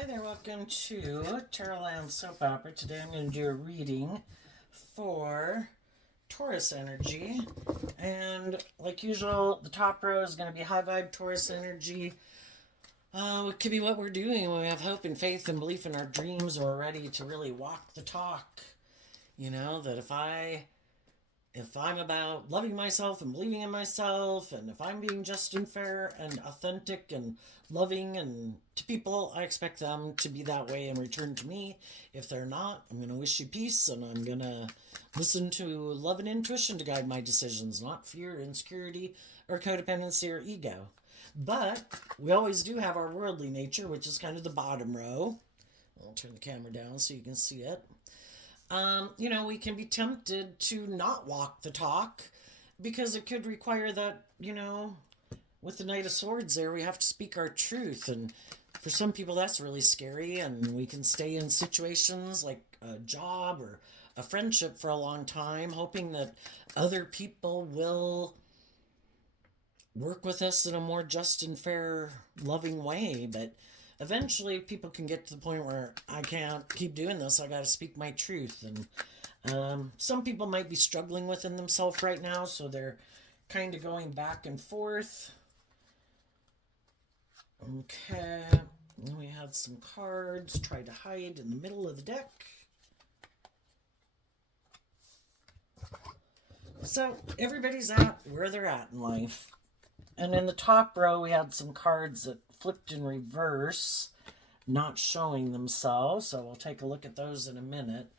Hi there, welcome to Taurus Soap Opera. Today I'm going to do a reading for Taurus energy. And like usual, the top row is going to be high vibe Taurus energy. It could be what we're doing when we have hope and faith and belief in our dreams and we're ready to really walk the talk. You know, that if I'm about loving myself and believing in myself, and if I'm being just and fair and authentic and loving and to people, I expect them to be that way in return to me. If they're not, I'm going to wish you peace and I'm going to listen to love and intuition to guide my decisions, not fear, insecurity, or codependency or ego. But we always do have our worldly nature, which is kind of the bottom row. I'll turn the camera down so you can see it. We can be tempted to not walk the talk because it could require that, with the Knight of Swords there, we have to speak our truth. And for some people, that's really scary. And we can stay in situations like a job or a friendship for a long time, hoping that other people will work with us in a more just and fair, loving way. But eventually, people can get to the point where I can't keep doing this. I got to speak my truth. And some people might be struggling within themselves right now, so they're kind of going back and forth. Okay. And we had some cards try to hide in the middle of the deck. So everybody's at where they're at in life. And in the top row, we had some cards that flipped in reverse, not showing themselves. So we'll take a look at those in a minute.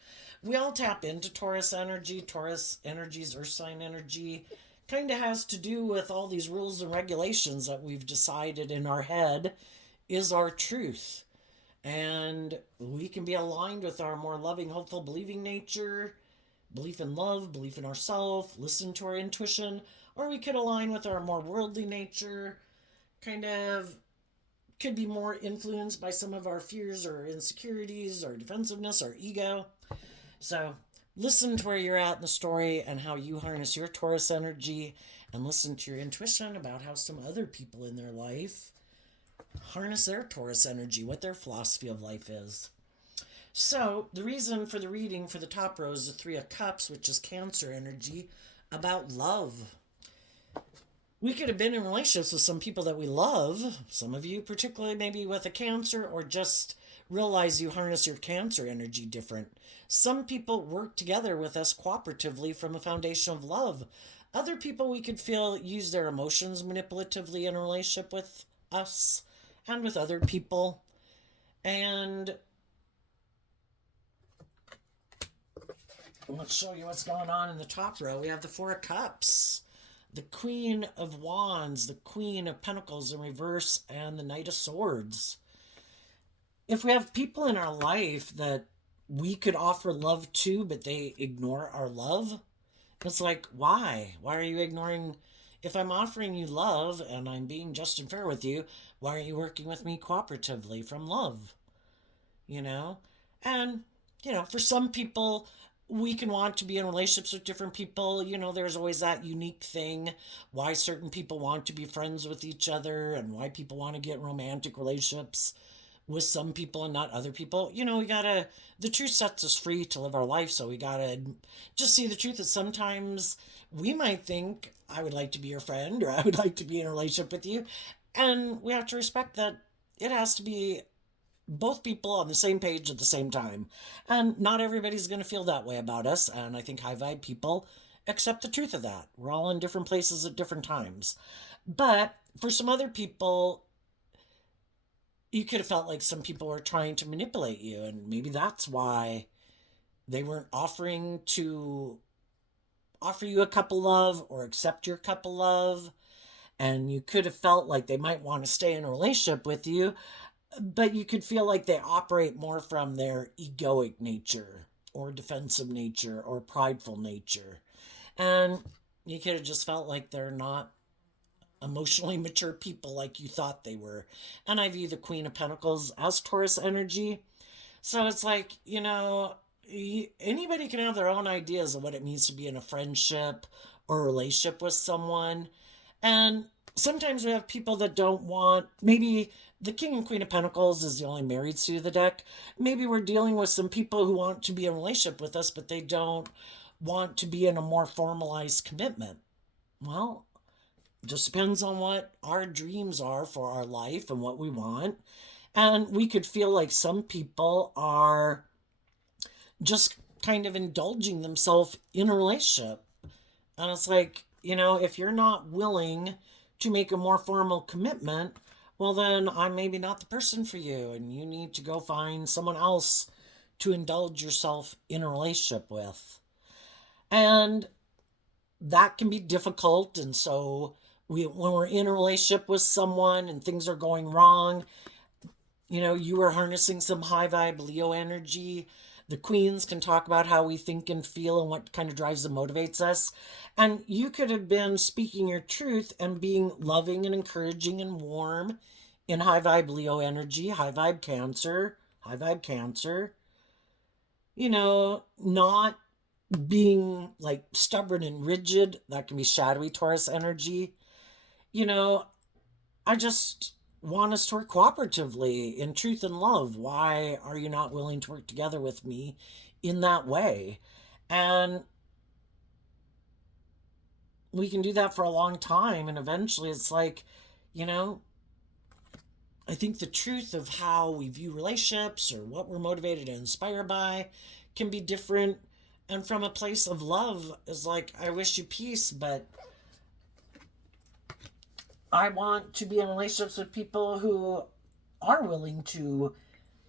We all tap into Taurus energy. Taurus energy's earth sign energy. Kind of has to do with all these rules and regulations that we've decided in our head is our truth. And we can be aligned with our more loving, hopeful, believing nature, belief in love, belief in ourselves, listen to our intuition, or we could align with our more worldly nature, kind of could be more influenced by some of our fears or insecurities or defensiveness or ego. So listen to where you're at in the story and how you harness your Taurus energy, and listen to your intuition about how some other people in their life harness their Taurus energy, what their philosophy of life is. So the reason for the reading for the top row is the Three of Cups, which is Cancer energy, about love. We could have been in relationships with some people that we love, some of you particularly maybe with a Cancer, or just realize you harness your Cancer energy different. Some people work together with us cooperatively from a foundation of love. Other people we could feel use their emotions manipulatively in a relationship with us and with other people. And let's show you what's going on in the top row. We have the Four of Cups, the Queen of Wands, the Queen of Pentacles in reverse, and the Knight of Swords. If we have people in our life that we could offer love to, but they ignore our love, it's like, why? Why are you ignoring? If I'm offering you love and I'm being just and fair with you, why aren't you working with me cooperatively from love? You know? And, for some people, we can want to be in relationships with different people. There's always that unique thing why certain people want to be friends with each other and why people want to get romantic relationships with some people and not other people. The truth sets us free to live our life. So we gotta just see the truth that sometimes we might think, I would like to be your friend, or I would like to be in a relationship with you. And we have to respect that it has to be both people on the same page at the same time. And not everybody's going to feel that way about us. And I think high vibe people accept the truth of that. We're all in different places at different times. But for some other people, you could have felt like some people were trying to manipulate you. And maybe that's why they weren't offering to offer you a cup of love or accept your cup of love. And you could have felt like they might want to stay in a relationship with you, but you could feel like they operate more from their egoic nature or defensive nature or prideful nature. And you could have just felt like they're not emotionally mature people like you thought they were. And I view the Queen of Pentacles as Taurus energy. So it's like, anybody can have their own ideas of what it means to be in a friendship or a relationship with someone. And Sometimes we have people that don't want, maybe the King and Queen of Pentacles is the only married suit of the deck. Maybe we're dealing with some people who want to be in a relationship with us, but they don't want to be in a more formalized commitment. Well, it just depends on what our dreams are for our life and what we want. And we could feel like some people are just kind of indulging themselves in a relationship. And it's like, if you're not willing to make a more formal commitment, well, then I'm maybe not the person for you. And you need to go find someone else to indulge yourself in a relationship with. And that can be difficult. And so, when we're in a relationship with someone and things are going wrong, you are harnessing some high vibe Leo energy. The queens can talk about how we think and feel and what kind of drives and motivates us. And you could have been speaking your truth and being loving and encouraging and warm in high vibe Leo energy, high vibe Cancer. Not being like stubborn and rigid. That can be shadowy Taurus energy. You know, I just want us to work cooperatively in truth and love. Why are you not willing to work together with me in that way? And we can do that for a long time. And eventually it's like, you know, I think the truth of how we view relationships or what we're motivated and inspired by can be different. And from a place of love is like, I wish you peace, but I want to be in relationships with people who are willing to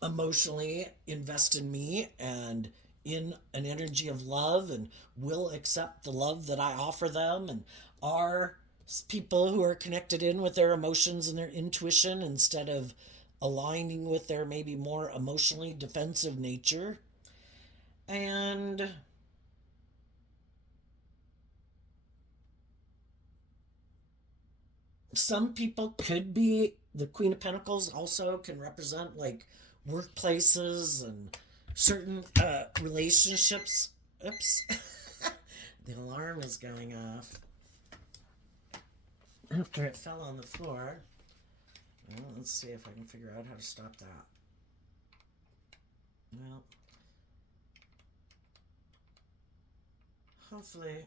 emotionally invest in me and in an energy of love and will accept the love that I offer them and are people who are connected in with their emotions and their intuition instead of aligning with their maybe more emotionally defensive nature. And some people could be the Queen of Pentacles, also can represent like workplaces and certain relationships. Oops. The alarm is going off after it fell on the floor. Well, let's see if I can figure out how to stop that. Well, hopefully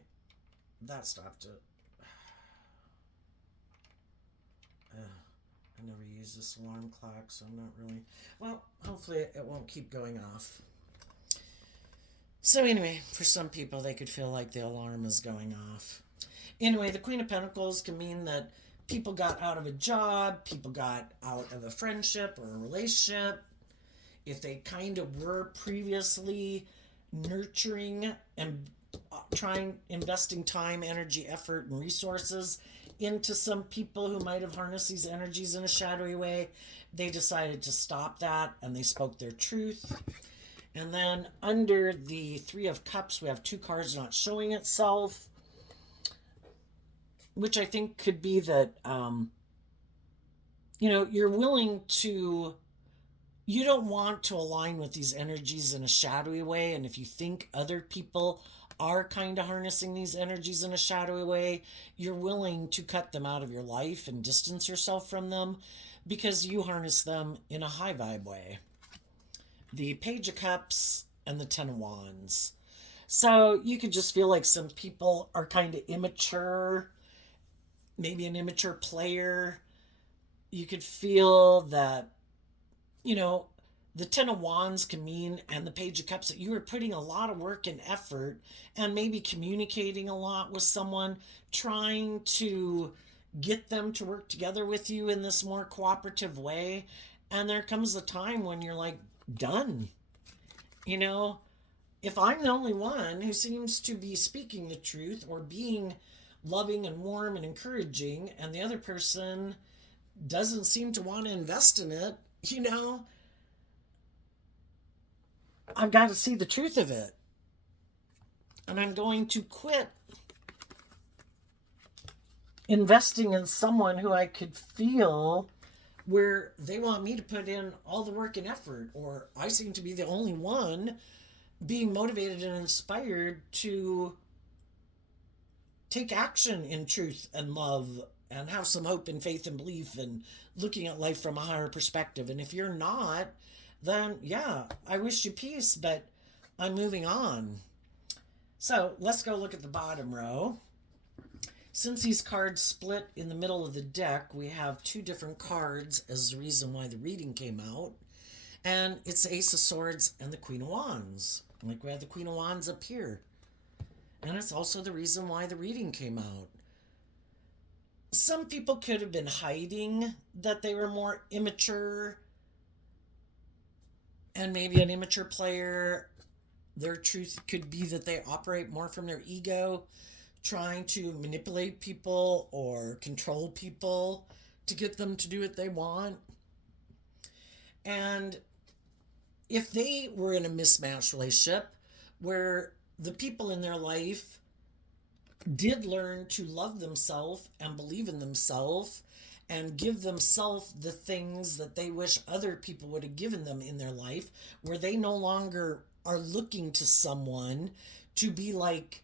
that stopped it. I never use this alarm clock, so I'm not really. Well, hopefully it won't keep going off. So, anyway, for some people, they could feel like the alarm is going off. Anyway, the Queen of Pentacles can mean that people got out of a job, people got out of a friendship or a relationship. If they kind of were previously nurturing and investing time, energy, effort, and resources into some people who might have harnessed these energies in a shadowy way, they decided to stop that and they spoke their truth. And then under the Three of Cups, we have two cards not showing itself, which I think could be that, you're willing to, you don't want to align with these energies in a shadowy way. And if you think other people are kind of harnessing these energies in a shadowy way, you're willing to cut them out of your life and distance yourself from them because you harness them in a high vibe way. The Page of Cups and the Ten of Wands. So you could just feel like some people are kind of immature, maybe an immature player. You could feel that, the Ten of Wands can mean, and the Page of Cups, that you are putting a lot of work and effort and maybe communicating a lot with someone, trying to get them to work together with you in this more cooperative way. And there comes a time when you're like, done. If I'm the only one who seems to be speaking the truth or being loving and warm and encouraging, and the other person doesn't seem to want to invest in it, I've got to see the truth of it. And I'm going to quit investing in someone who I could feel where they want me to put in all the work and effort, or I seem to be the only one being motivated and inspired to take action in truth and love and have some hope and faith and belief and looking at life from a higher perspective. And if you're not, then yeah, I wish you peace, but I'm moving on. So let's go look at the bottom row. Since these cards split in the middle of the deck, we have two different cards as the reason why the reading came out. And it's the Ace of Swords and the Queen of Wands. Like we have the Queen of Wands up here. And it's also the reason why the reading came out. Some people could have been hiding that they were more immature and maybe an immature player. Their truth could be that they operate more from their ego, trying to manipulate people or control people to get them to do what they want. And if they were in a mismatched relationship where the people in their life did learn to love themselves and believe in themselves and give themselves the things that they wish other people would have given them in their life, where they no longer are looking to someone to be like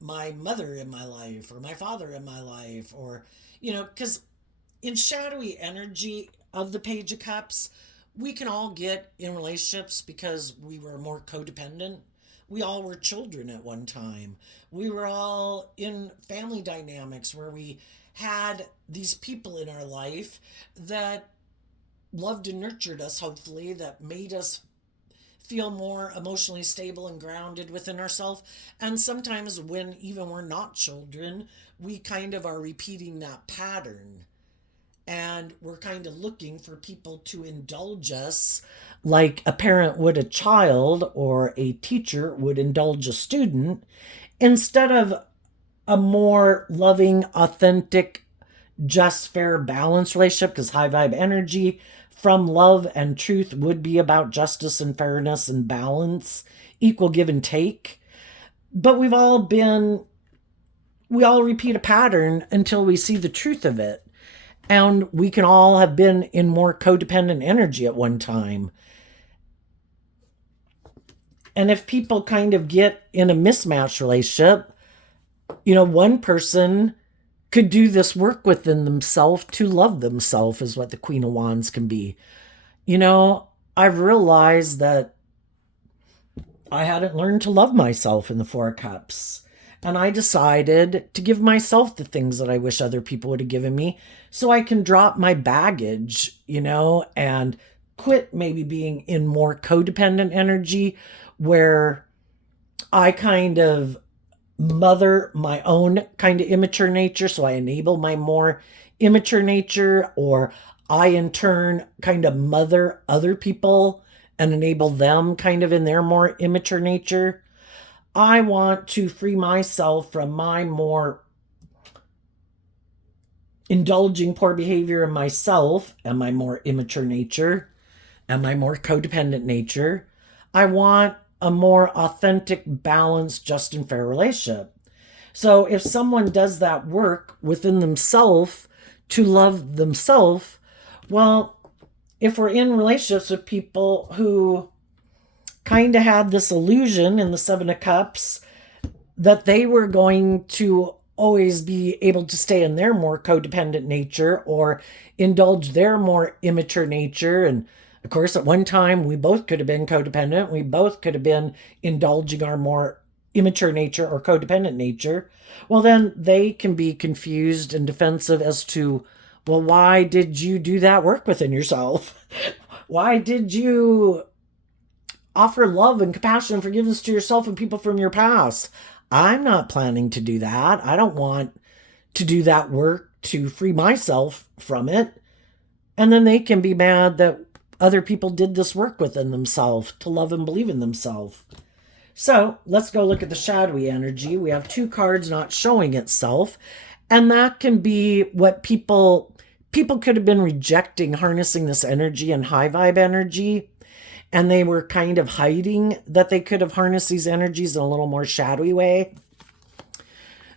my mother in my life or my father in my life, or, because in shadowy energy of the Page of Cups, we can all get in relationships because we were more codependent. We all were children at one time. We were all in family dynamics where we had these people in our life that loved and nurtured us, hopefully, that made us feel more emotionally stable and grounded within ourselves. And sometimes when even we're not children, we kind of are repeating that pattern. And we're kind of looking for people to indulge us like a parent would a child or a teacher would indulge a student, instead of a more loving, authentic, just, fair, balanced relationship. Because high vibe energy from love and truth would be about justice and fairness and balance, equal give and take. But we all repeat a pattern until we see the truth of it. And we can all have been in more codependent energy at one time. And if people kind of get in a mismatched relationship, one person could do this work within themselves to love themselves, is what the Queen of Wands can be. I've realized that I hadn't learned to love myself in the Four of Cups. And I decided to give myself the things that I wish other people would have given me so I can drop my baggage, and quit maybe being in more codependent energy where I kind of mother my own kind of immature nature. So I enable my more immature nature, or I in turn kind of mother other people and enable them kind of in their more immature nature. I want to free myself from my more indulging poor behavior in myself and my more immature nature and my more codependent nature. I want a more authentic, balanced, just, and fair relationship. So if someone does that work within themselves to love themselves, well, if we're in relationships with people who kind of had this illusion in the Seven of Cups that they were going to always be able to stay in their more codependent nature or indulge their more immature nature. And of course, at one time, we both could have been codependent. We both could have been indulging our more immature nature or codependent nature. Well, then they can be confused and defensive as to, well, why did you do that work within yourself? Why did you offer love and compassion and forgiveness to yourself and people from your past? I'm not planning to do that. I don't want to do that work to free myself from it. And then they can be mad that other people did this work within themselves to love and believe in themselves. So let's go look at the shadowy energy. We have two cards not showing itself. And that can be what people could have been rejecting harnessing this energy and high vibe energy. And they were kind of hiding that they could have harnessed these energies in a little more shadowy way.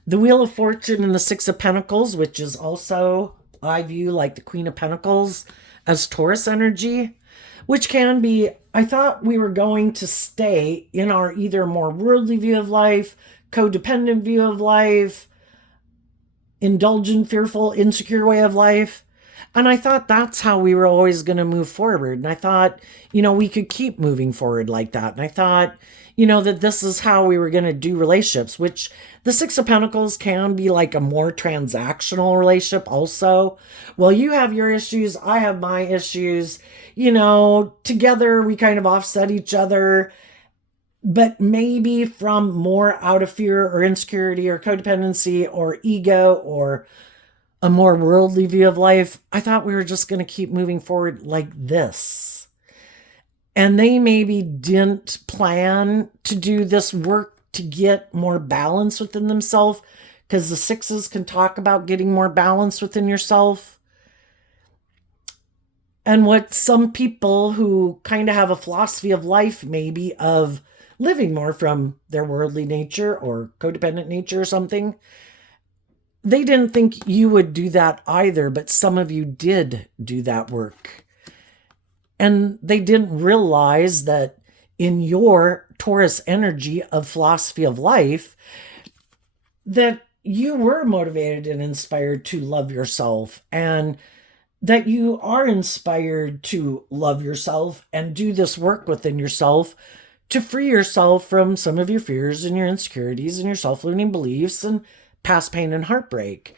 The Wheel of Fortune and the Six of Pentacles, which is also, I view like the Queen of Pentacles as Taurus energy, which can be, I thought we were going to stay in our either more worldly view of life, codependent view of life, indulgent, fearful, insecure way of life. And I thought that's how we were always going to move forward. And I thought, we could keep moving forward like that. And I thought, that this is how we were going to do relationships, which the Six of Pentacles can be like a more transactional relationship also. Well, you have your issues, I have my issues. Together we kind of offset each other, but maybe from more out of fear or insecurity or codependency or ego or a more worldly view of life. I thought we were just going to keep moving forward like this. And they maybe didn't plan to do this work to get more balance within themselves, because the sixes can talk about getting more balance within yourself. And what some people who kind of have a philosophy of life, maybe of living more from their worldly nature or codependent nature or something, they didn't think you would do that either, but some of you did do that work. And they didn't realize that in your Taurus energy of philosophy of life, that you were motivated and inspired to love yourself, and that you are inspired to love yourself and do this work within yourself to free yourself from some of your fears and your insecurities and your self-limiting beliefs and past pain and heartbreak.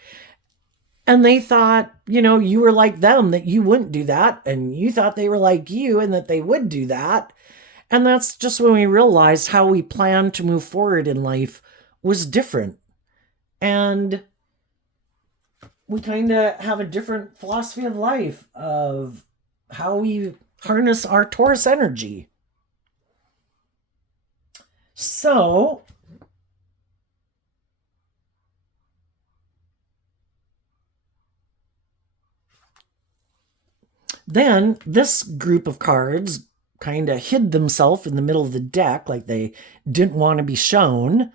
And they thought, you were like them, that you wouldn't do that. And you thought they were like you and that they would do that. And that's just when we realized how we planned to move forward in life was different. And we kind of have a different philosophy of life, of how we harness our Taurus energy. So then this group of cards kind of hid themselves in the middle of the deck, like they didn't want to be shown.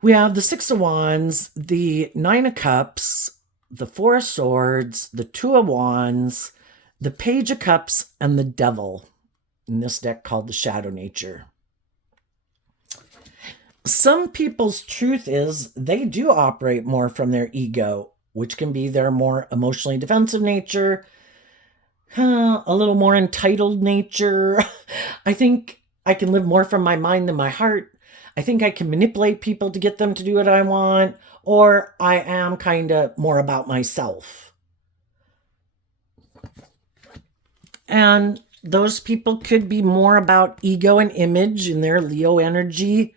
We have the Six of Wands, the Nine of Cups, the Four of Swords, the Two of Wands, the Page of Cups, and the Devil in this deck called the Shadow Nature. Some people's truth is they do operate more from their ego, which can be their more emotionally defensive nature, a little more entitled nature. I think I can live more from my mind than my heart. I think I can manipulate people to get them to do what I want, or I am kind of more about myself. And those people could be more about ego and image in their Leo energy.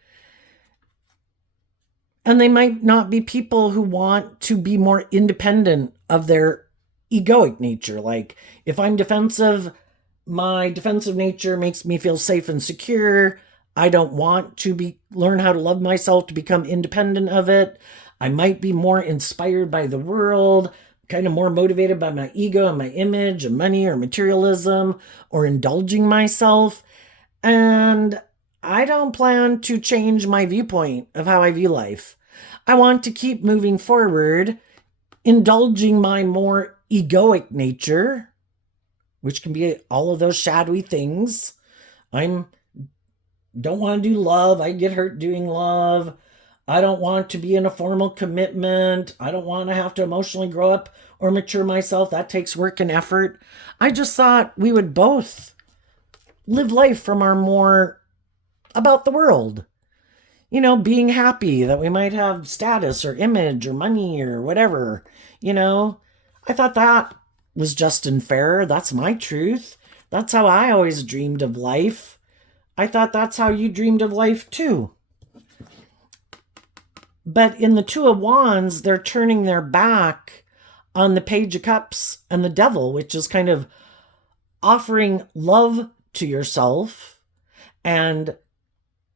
And they might not be people who want to be more independent of their egoic nature. Like, if I'm defensive, my defensive nature makes me feel safe and secure. I don't want to learn how to love myself to become independent of it. I might be more inspired by the world, kind of more motivated by my ego and my image and money or materialism or indulging myself. And I don't plan to change my viewpoint of how I view life. I want to keep moving forward, indulging my more egoic nature, which can be all of those shadowy things. I don't want to do love. I get hurt doing love. I don't want to be in a formal commitment. I don't want to have to emotionally grow up or mature myself. That takes work and effort. I just thought we would both live life from our more about the world. Being happy that we might have status or image or money or whatever. I thought that was just and fair. That's my truth. That's how I always dreamed of life. I thought that's how you dreamed of life too. But in the Two of Wands, they're turning their back on the Page of Cups and the Devil, which is kind of offering love to yourself and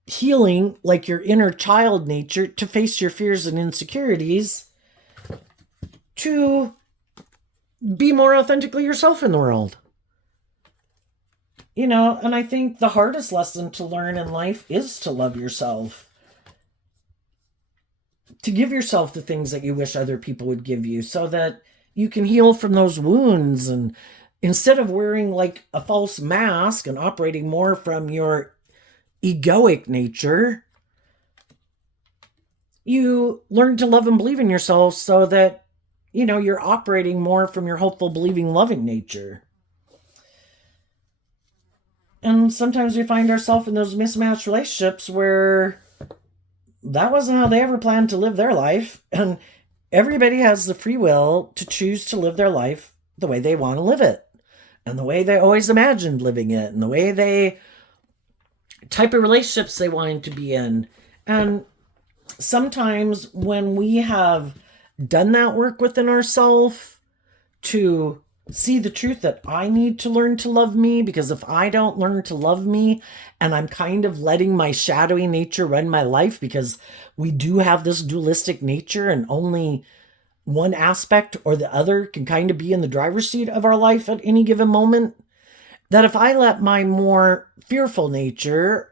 healing like your inner child nature to face your fears and insecurities, to be more authentically yourself in the world. And I think the hardest lesson to learn in life is to love yourself. To give yourself the things that you wish other people would give you so that you can heal from those wounds. And instead of wearing like a false mask and operating more from your egoic nature, you learn to love and believe in yourself so that, you're operating more from your hopeful, believing, loving nature. And sometimes we find ourselves in those mismatched relationships where that wasn't how they ever planned to live their life. And everybody has the free will to choose to live their life the way they want to live it, and the way they always imagined living it, and the way they type of relationships they wanted to be in. And sometimes when we have done that work within ourselves to see the truth that I need to learn to love me, because if I don't learn to love me and I'm kind of letting my shadowy nature run my life, because we do have this dualistic nature and only one aspect or the other can kind of be in the driver's seat of our life at any given moment, that if I let my more fearful nature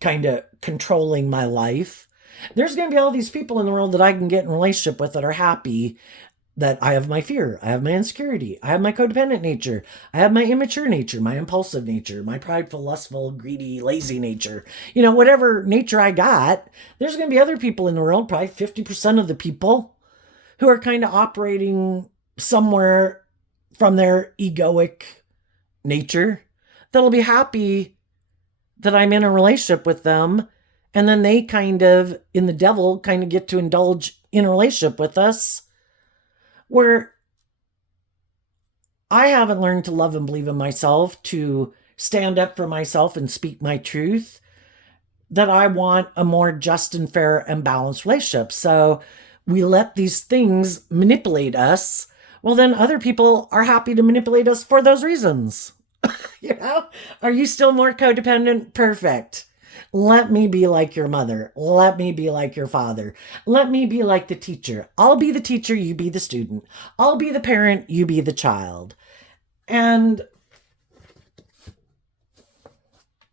kind of controlling my life, there's going to be all these people in the world that I can get in a relationship with that are happy that I have my fear, I have my insecurity, I have my codependent nature, I have my immature nature, my impulsive nature, my prideful, lustful, greedy, lazy nature. Whatever nature I got, there's going to be other people in the world, probably 50% of the people, who are kind of operating somewhere from their egoic nature that'll be happy that I'm in a relationship with them. And then they kind of, in the devil, kind of get to indulge in a relationship with us where I haven't learned to love and believe in myself, to stand up for myself and speak my truth, that I want a more just and fair and balanced relationship. So we let these things manipulate us. Well, then other people are happy to manipulate us for those reasons. Are you still more codependent? Perfect. Let me be like your mother. Let me be like your father. Let me be like the teacher. I'll be the teacher, you be the student. I'll be the parent, you be the child. And,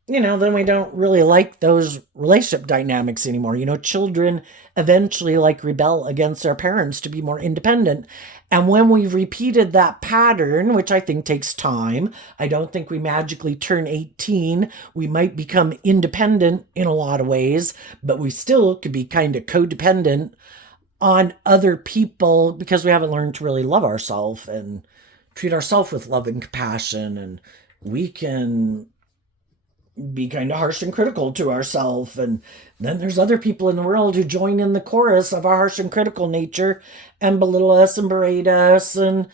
then we don't really like those relationship dynamics anymore. Children eventually rebel against their parents to be more independent. And when we've repeated that pattern, which I think takes time, I don't think we magically turn 18. We might become independent in a lot of ways, but we still could be kind of codependent on other people because we haven't learned to really love ourselves and treat ourselves with love and compassion. And we can be kind of harsh and critical to ourselves. And then there's other people in the world who join in the chorus of our harsh and critical nature and belittle us and berate us and,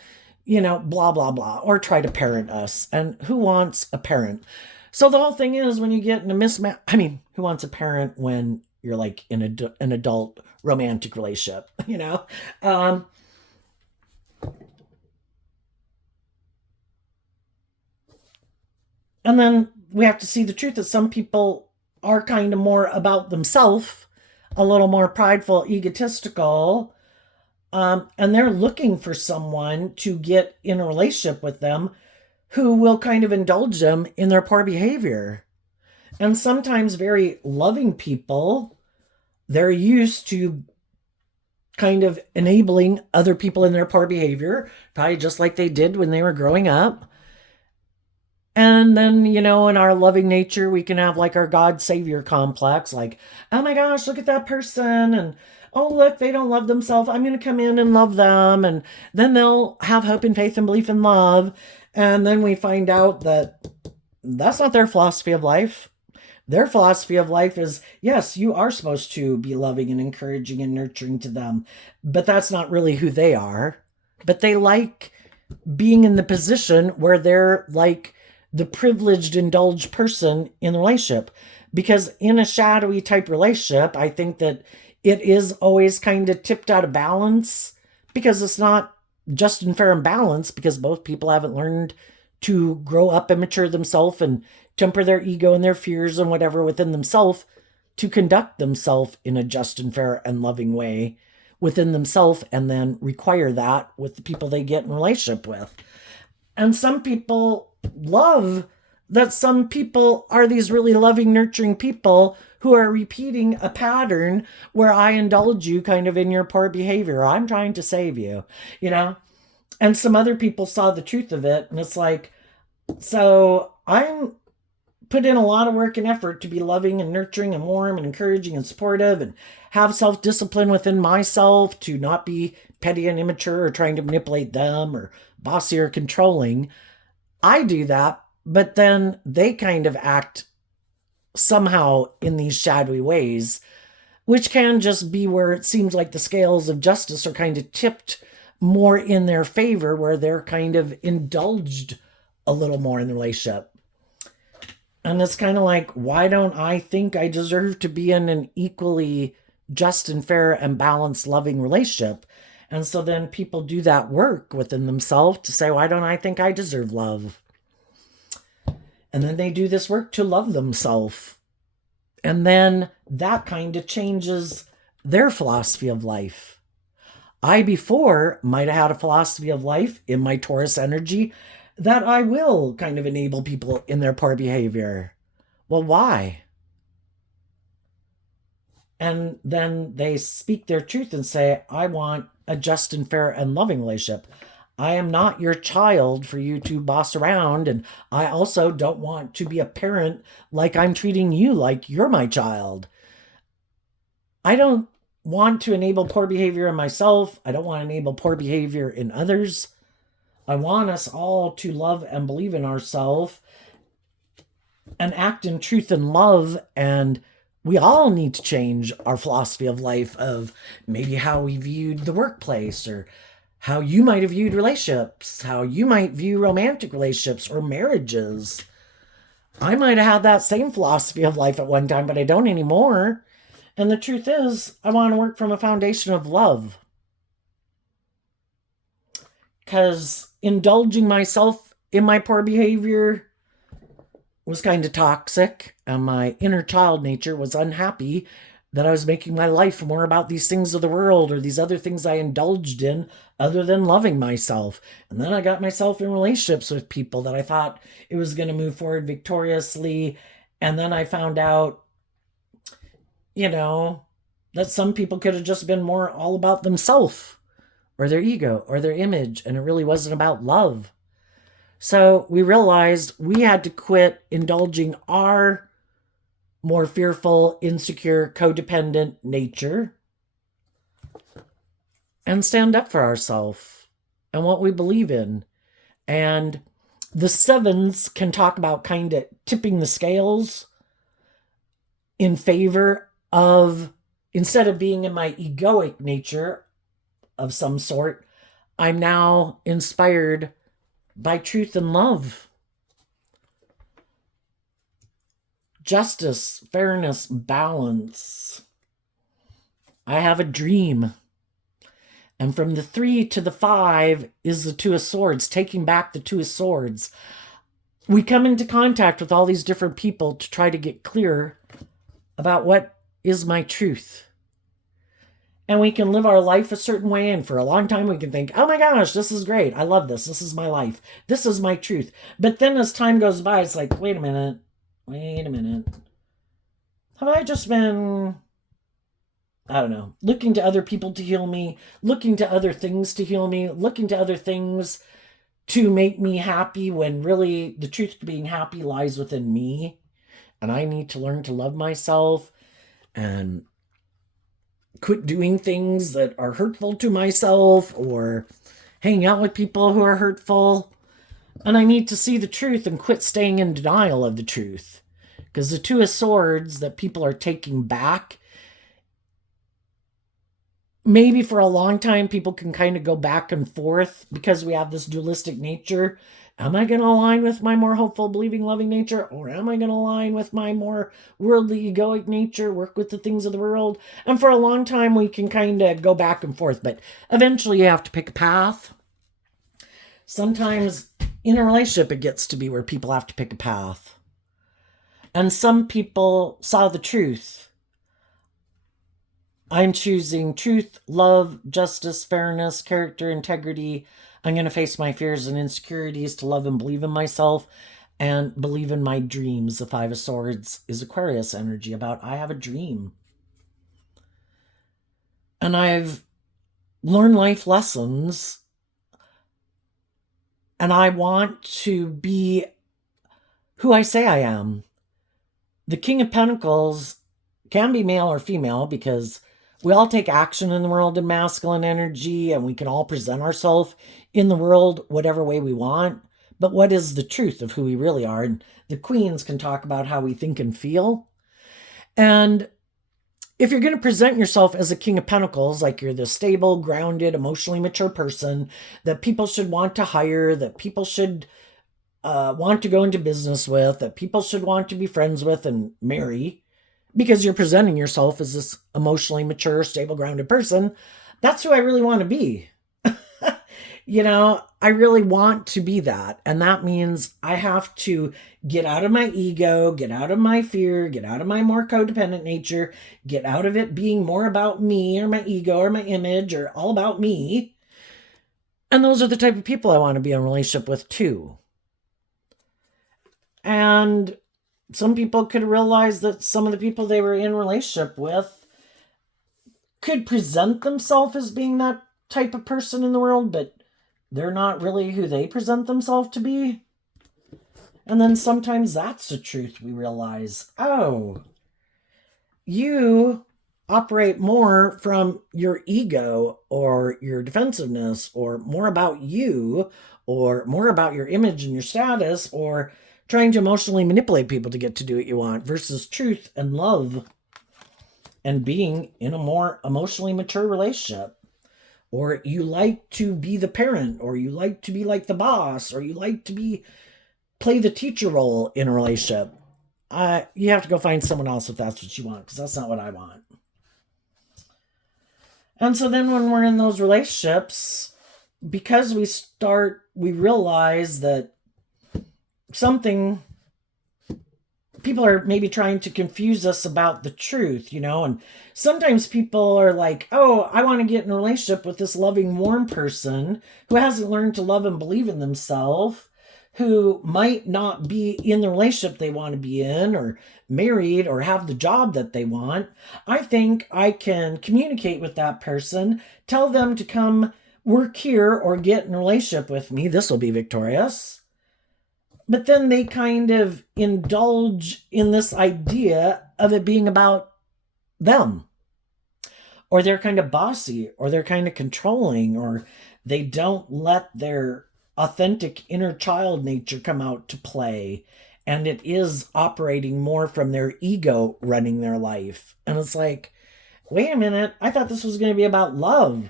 blah, blah, blah, or try to parent us. And who wants a parent? So the whole thing is, when you get in a mismatch, who wants a parent when you're in an adult romantic relationship, And then we have to see the truth that some people are kind of more about themselves, a little more prideful, egotistical, and they're looking for someone to get in a relationship with them who will kind of indulge them in their poor behavior. And sometimes very loving people, they're used to kind of enabling other people in their poor behavior, probably just like they did when they were growing up. And then, in our loving nature, we can have our God Savior complex, oh my gosh, look at that person. And, oh, look, they don't love themselves. I'm going to come in and love them. And then they'll have hope and faith and belief in love. And then we find out that that's not their philosophy of life. Their philosophy of life is, yes, you are supposed to be loving and encouraging and nurturing to them, but that's not really who they are. But they like being in the position where they're the privileged, indulged person in the relationship. Because in a shadowy type relationship, I think that it is always kind of tipped out of balance, because it's not just and fair and balanced, because both people haven't learned to grow up and mature themselves and temper their ego and their fears and whatever within themselves to conduct themselves in a just and fair and loving way within themselves, and then require that with the people they get in relationship with. And some people love that some people are these really loving, nurturing people who are repeating a pattern where I indulge you kind of in your poor behavior. I'm trying to save you, And some other people saw the truth of it, and it's so I'm put in a lot of work and effort to be loving and nurturing and warm and encouraging and supportive and have self-discipline within myself to not be petty and immature or trying to manipulate them or bossy or controlling. I do that, but then they kind of act somehow in these shadowy ways, which can just be where it seems like the scales of justice are kind of tipped more in their favor, where they're kind of indulged a little more in the relationship. And it's kind of like, why don't I think I deserve to be in an equally just and fair and balanced, loving relationship? And so then people do that work within themselves to say, why don't I think I deserve love? And then they do this work to love themselves. And then that kind of changes their philosophy of life. I before might have had a philosophy of life in my Taurus energy that I will kind of enable people in their poor behavior. Well, why? And then they speak their truth and say, I want a just and fair and loving relationship. I am not your child for you to boss around, and I also don't want to be a parent like I'm treating you like you're my child. I don't want to enable poor behavior in myself. I don't want to enable poor behavior in others. I want us all to love and believe in ourselves and act in truth and love. And we all need to change our philosophy of life, of maybe how we viewed the workplace, or how you might have viewed relationships, how you might view romantic relationships or marriages. I might have had that same philosophy of life at one time, but I don't anymore. And the truth is, I want to work from a foundation of love. Because indulging myself in my poor behavior was kind of toxic, and my inner child nature was unhappy that I was making my life more about these things of the world or these other things I indulged in other than loving myself. And then I got myself in relationships with people that I thought it was going to move forward victoriously. And then I found out, that some people could have just been more all about themselves or their ego or their image, and it really wasn't about love. So we realized we had to quit indulging our more fearful, insecure, codependent nature and stand up for ourselves and what we believe in. And the sevens can talk about kind of tipping the scales in favor of, instead of being in my egoic nature of some sort, I'm now inspired by truth and love. Justice, fairness, balance. I have a dream. And from the 3 to the 5 is the Two of Swords, taking back the Two of Swords. We come into contact with all these different people to try to get clear about what is my truth. And we can live our life a certain way, and for a long time we can think, oh my gosh, this is great. I love this. This is my life. This is my truth. But then as time goes by, it's like, wait a minute. Have I just been, I don't know, looking to other people to heal me, looking to other things to heal me, looking to other things to make me happy, when really the truth to being happy lies within me? And I need to learn to love myself and quit doing things that are hurtful to myself or hanging out with people who are hurtful. And I need to see the truth and quit staying in denial of the truth. Because the Two of Swords that people are taking back, maybe for a long time people can kind of go back and forth because we have this dualistic nature. Am I going to align with my more hopeful, believing, loving nature? Or am I going to align with my more worldly, egoic nature, work with the things of the world? And for a long time we can kind of go back and forth. But eventually you have to pick a path. Sometimes in a relationship it gets to be where people have to pick a path. And some people saw the truth. I'm choosing truth, love, justice, fairness, character, integrity. I'm going to face my fears and insecurities to love and believe in myself and believe in my dreams. The Five of Swords is Aquarius energy, about I have a dream. And I've learned life lessons. And I want to be who I say I am. the King of Pentacles can be male or female because we all take action in the world in masculine energy and we can all present ourselves in the world whatever way we want. But what is the truth of who we really are? And the queens can talk about how we think and feel. And if you're going to present yourself as a King of Pentacles, like you're the stable, grounded, emotionally mature person that people should want to hire, that people should want to go into business with, that people should want to be friends with and marry, because you're presenting yourself as this emotionally mature, stable, grounded person, that's who I really want to be. I really want to be that. And that means I have to get out of my ego, get out of my fear, get out of my more codependent nature, get out of it being more about me or my ego or my image or all about me. And those are the type of people I want to be in a relationship with too. And some people could realize that some of the people they were in a relationship with could present themselves as being that type of person in the world, but they're not really who they present themselves to be. And then sometimes that's the truth we realize. Oh, you operate more from your ego or your defensiveness or more about you or more about your image and your status or trying to emotionally manipulate people to get to do what you want versus truth and love and being in a more emotionally mature relationship. Or you like to be the parent, or you like to be like the boss, or you like to play the teacher role in a relationship. You have to go find someone else if that's what you want, because that's not what I want. And so then when we're in those relationships, because we realize that people are maybe trying to confuse us about the truth, and sometimes people are like, oh, I want to get in a relationship with this loving, warm person who hasn't learned to love and believe in themselves, who might not be in the relationship they want to be in or married or have the job that they want. I think I can communicate with that person, tell them to come work here or get in a relationship with me. This will be victorious. But then they kind of indulge in this idea of it being about them. Or they're kind of bossy, or they're kind of controlling, or they don't let their authentic inner child nature come out to play. And it is operating more from their ego running their life. And it's like, wait a minute, I thought this was going to be about love.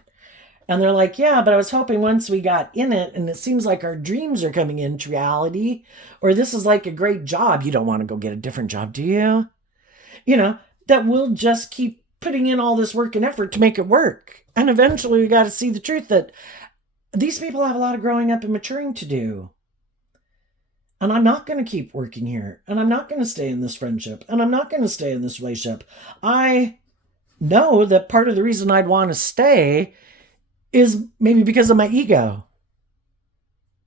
And they're like, yeah, but I was hoping once we got in it and it seems like our dreams are coming into reality, or this is like a great job. You don't want to go get a different job, do you? That we'll just keep putting in all this work and effort to make it work. And eventually we got to see the truth that these people have a lot of growing up and maturing to do. And I'm not going to keep working here. And I'm not going to stay in this friendship. And I'm not going to stay in this relationship. I know that part of the reason I'd want to stay is maybe because of my ego.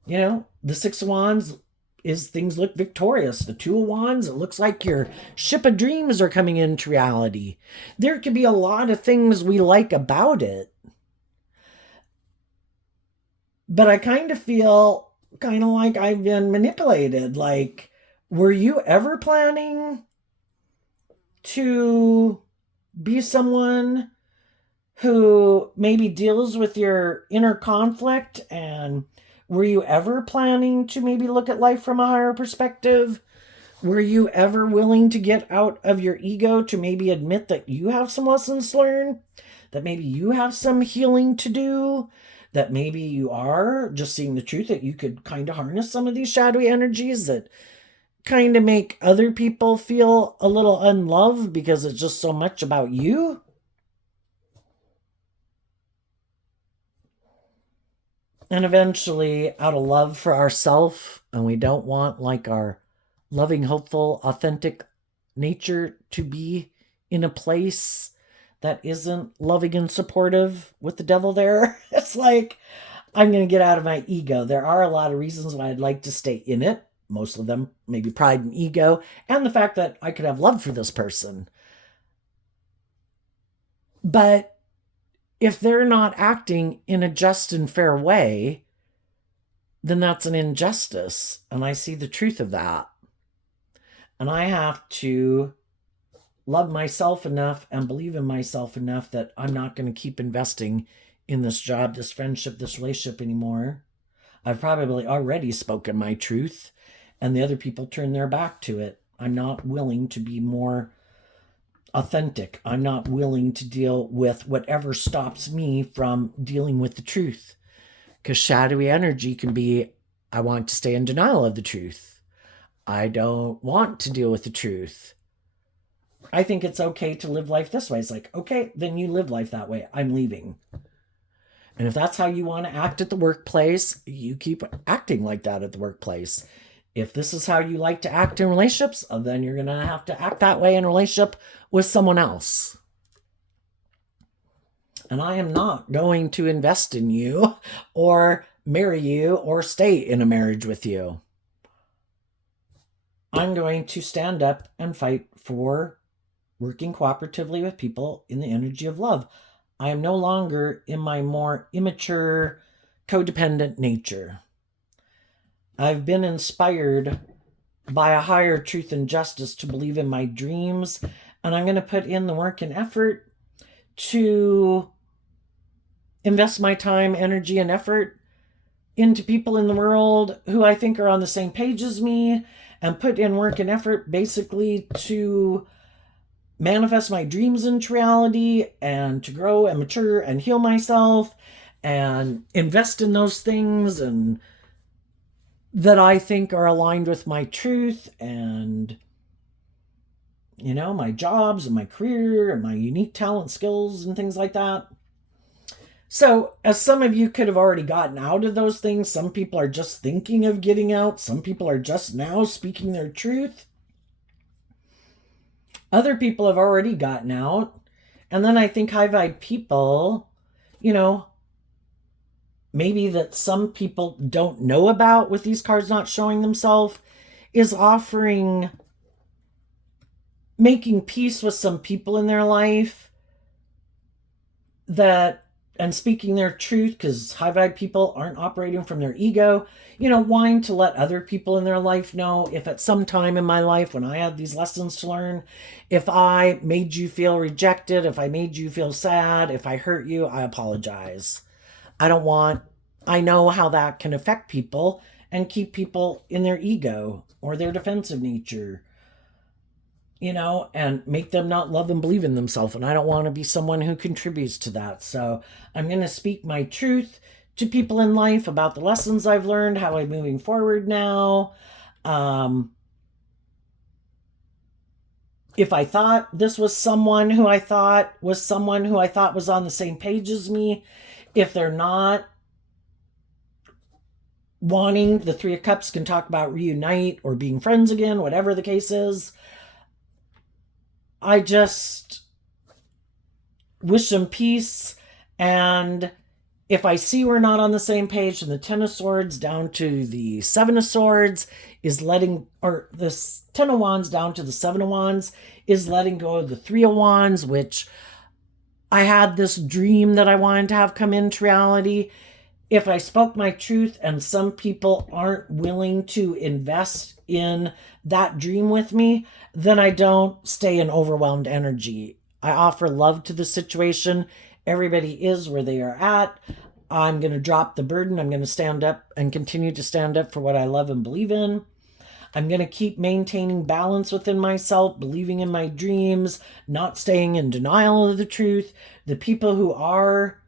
The Six of Wands is things look victorious. The Two of Wands, it looks like your ship of dreams are coming into reality. There could be a lot of things we like about it. But I kind of feel like I've been manipulated. Like, were you ever planning to be someone who maybe deals with your inner conflict? And were you ever planning to maybe look at life from a higher perspective? Were you ever willing to get out of your ego to maybe admit that you have some lessons to learn? That maybe you have some healing to do? That maybe you are just seeing the truth that you could kind of harness some of these shadowy energies that kind of make other people feel a little unloved because it's just so much about you? And eventually, out of love for ourselves, and we don't want like our loving, hopeful, authentic nature to be in a place that isn't loving and supportive with the devil there. It's like, I'm going to get out of my ego. There are a lot of reasons why I'd like to stay in it. Most of them, maybe pride and ego, and the fact that I could have love for this person. But if they're not acting in a just and fair way, then that's an injustice. And I see the truth of that. And I have to love myself enough and believe in myself enough that I'm not going to keep investing in this job, this friendship, this relationship anymore. I've probably already spoken my truth, and the other people turn their back to it. I'm not willing to be more authentic. I'm not willing to deal with whatever stops me from dealing with the truth. Because shadowy energy can be, I want to stay in denial of the truth. I don't want to deal with the truth. I think it's okay to live life this way. It's like, okay, then you live life that way. I'm leaving. And if that's how you want to act at the workplace, you keep acting like that at the workplace. If this is how you like to act in relationships, then you're going to have to act that way in a relationship with someone else. And I am not going to invest in you or marry you or stay in a marriage with you. I'm going to stand up and fight for working cooperatively with people in the energy of love. I am no longer in my more immature, codependent nature. I've been inspired by a higher truth and justice to believe in my dreams, and I'm going to put in the work and effort to invest my time, energy, and effort into people in the world who I think are on the same page as me, and put in work and effort basically to manifest my dreams into reality and to grow and mature and heal myself and invest in those things and that I think are aligned with my truth and, you know, my jobs and my career and my unique talent, skills, and things like that. So, as some of you could have already gotten out of those things, some people are just thinking of getting out, some people are just now speaking their truth. Other people have already gotten out. And then I think high vibe people, you know, maybe that some people don't know about with these cards not showing themselves, is offering making peace with some people in their life that and speaking their truth, because high vibe people aren't operating from their ego, you know, wanting to let other people in their life know if at some time in my life when I had these lessons to learn, if I made you feel rejected, if I made you feel sad, if I hurt you, I apologize. I know how that can affect people and keep people in their ego or their defensive nature, you know, and make them not love and believe in themselves. And I don't want to be someone who contributes to that. So I'm going to speak my truth to people in life about the lessons I've learned, how I'm moving forward now. If I thought this was someone who I thought was on the same page as me, if they're not wanting, the Three of Cups can talk about reunite or being friends again, whatever the case is. I just wish them peace. And if I see we're not on the same page, and the Ten of Swords down to the Seven of Swords is letting, or the Ten of Wands down to the Seven of Wands is letting go of the Three of Wands, which I had this dream that I wanted to have come into reality. If I spoke my truth and some people aren't willing to invest in that dream with me, then I don't stay in overwhelmed energy. I offer love to the situation. Everybody is where they are at. I'm going to drop the burden. I'm going to stand up and continue to stand up for what I love and believe in. I'm going to keep maintaining balance within myself, believing in my dreams, not staying in denial of the truth. The people who are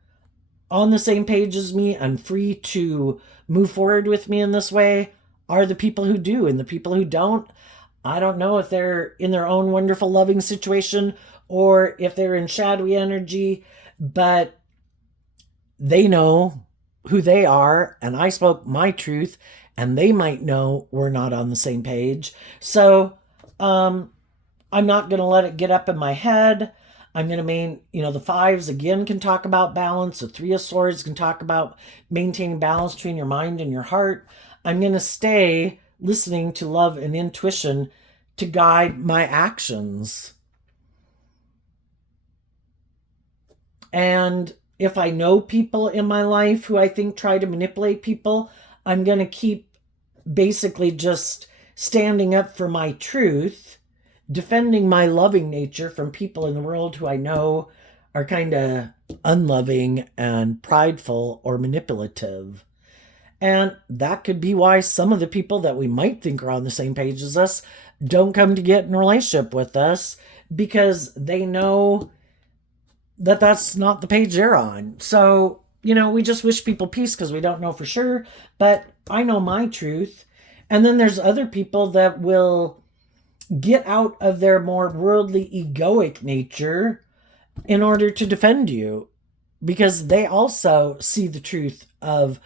on the same page as me and free to move forward with me in this way are the people who do. And the people who don't, I don't know if they're in their own wonderful loving situation or if they're in shadowy energy, but they know who they are, and I spoke my truth, and they might know we're not on the same page. So I'm not going to let it get up in my head. I'm going to the fives again can talk about balance. The Three of Swords can talk about maintaining balance between your mind and your heart. I'm going to stay listening to love and intuition to guide my actions. And if I know people in my life who I think try to manipulate people, I'm going to keep basically just standing up for my truth, defending my loving nature from people in the world who I know are kind of unloving and prideful or manipulative. And that could be why some of the people that we might think are on the same page as us don't come to get in a relationship with us, because they know that that's not the page they're on. So, we just wish people peace because we don't know for sure. But I know my truth. And then there's other people that will get out of their more worldly, egoic nature in order to defend you, because they also see the truth of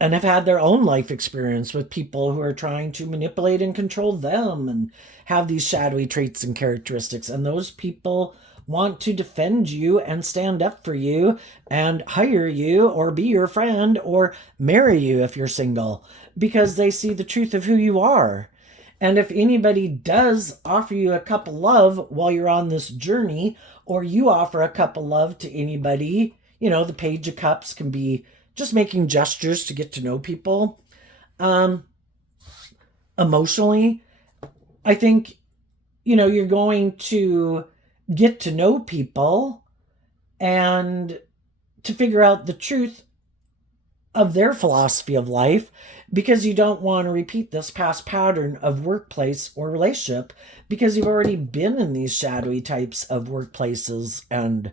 and have had their own life experience with people who are trying to manipulate and control them and have these shadowy traits and characteristics. And those people want to defend you and stand up for you and hire you or be your friend or marry you if you're single, because they see the truth of who you are. And if anybody does offer you a cup of love while you're on this journey, or you offer a cup of love to anybody, the Page of Cups can be just making gestures to get to know people. Emotionally, I think, you're going to get to know people and to figure out the truth of their philosophy of life, because you don't want to repeat this past pattern of workplace or relationship, because you've already been in these shadowy types of workplaces and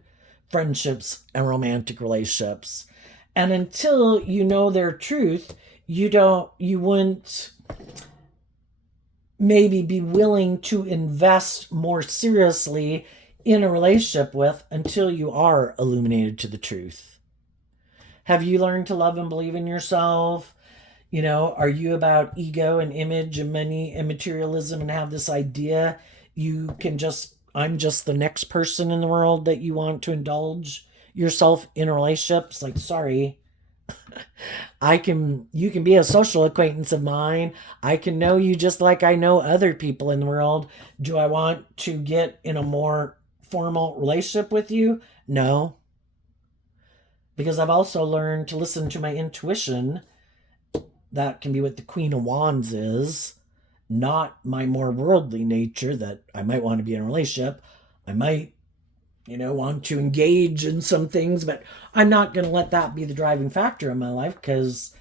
friendships and romantic relationships. And until you know their truth, you wouldn't maybe be willing to invest more seriously in a relationship with until you are illuminated to the truth. Have you learned to love and believe in yourself? Are you about ego and image and money and materialism and have this idea I'm just the next person in the world that you want to indulge yourself in relationships? Like, sorry. You can be a social acquaintance of mine. I can know you just like I know other people in the world. Do I want to get in a more formal relationship with you? No. Because I've also learned to listen to my intuition. That can be what the Queen of Wands is, not my more worldly nature that I might want to be in a relationship. I might, want to engage in some things, but I'm not going to let that be the driving factor in my life, because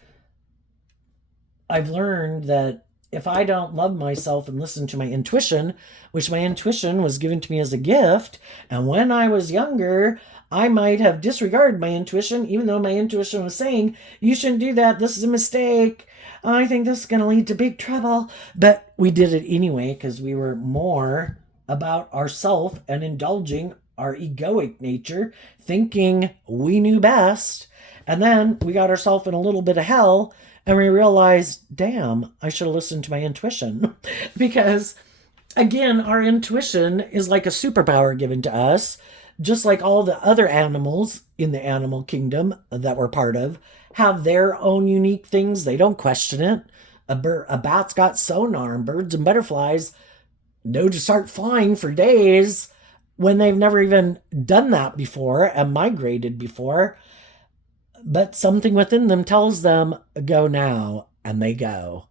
I've learned that if I don't love myself and listen to my intuition, which my intuition was given to me as a gift, and when I was younger, I might have disregarded my intuition, even though my intuition was saying, you shouldn't do that, this is a mistake, I think this is going to lead to big trouble. But we did it anyway because we were more about ourself and indulging our egoic nature, thinking we knew best. And then we got ourselves in a little bit of hell, and we realized, damn, I should have listened to my intuition. Because, again, our intuition is like a superpower given to us, just like all the other animals in the animal kingdom that we're part of have their own unique things. They don't question it. A bat's got sonar, and birds and butterflies know to start flying for days when they've never even done that before and migrated before. But something within them tells them, go now, and they go.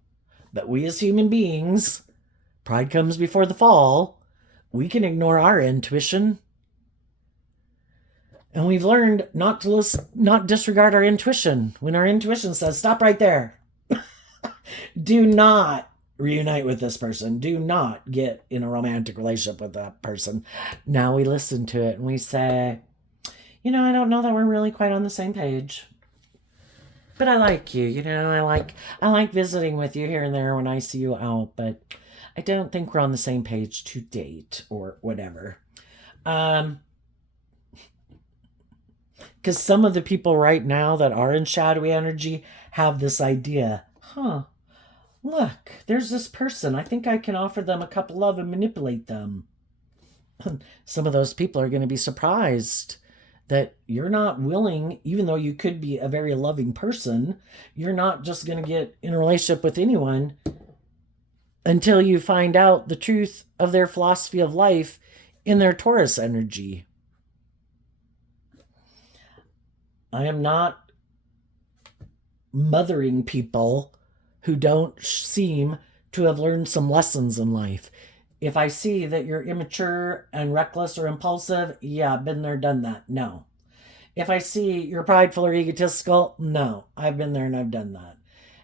But we as human beings, pride comes before the fall. We can ignore our intuition. And we've learned not disregard our intuition. When our intuition says, stop right there. Do not reunite with this person. Do not get in a romantic relationship with that person. Now we listen to it and we say, I don't know that we're really quite on the same page. But I like you, I like visiting with you here and there when I see you out, but I don't think we're on the same page to date or whatever. Because some of the people right now that are in shadowy energy have this idea, look, there's this person. I think I can offer them a cup of love and manipulate them. Some of those people are going to be surprised that you're not willing, even though you could be a very loving person, you're not just going to get in a relationship with anyone until you find out the truth of their philosophy of life in their Taurus energy. I am not mothering people who don't seem to have learned some lessons in life. If I see that you're immature and reckless or impulsive, yeah, been there, done that. No. If I see you're prideful or egotistical, no, I've been there and I've done that.